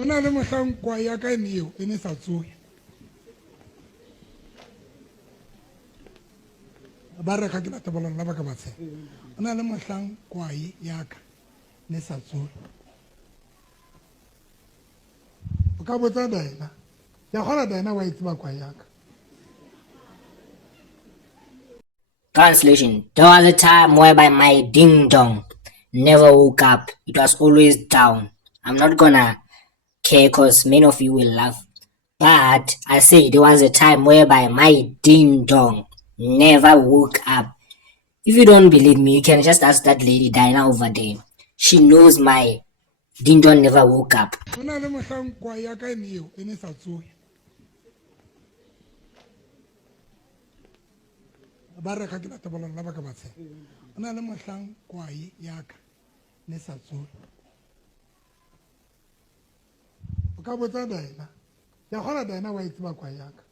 Ona le mohlang Kwae yaka eo ene sa tsohe. Ba re ka ke la tabolang la baka batse. Ona le mohlang Kwae yaka ne sa tsohe. O ka botsa Dinah. Ya gona Dinah wa Otseba Kwae yaka. Translation: There was a time whereby my ding dong never woke up. It was always down. I'm not gonna care because many of you will laugh. But I say there was a time whereby my ding dong never woke up. If you don't believe me, you can just ask that lady Dinah over there. She knows my ding dong never woke up. Ona le mohlang Kwae yaka eo ene sa tsohe. Ba re ka ke la tabolang la baka batse. Ona le mohlang Kwae yaka ne sa tsohe. O ka botsa Dinah. Ya gona Dinah wa Otseba Kwae yaka.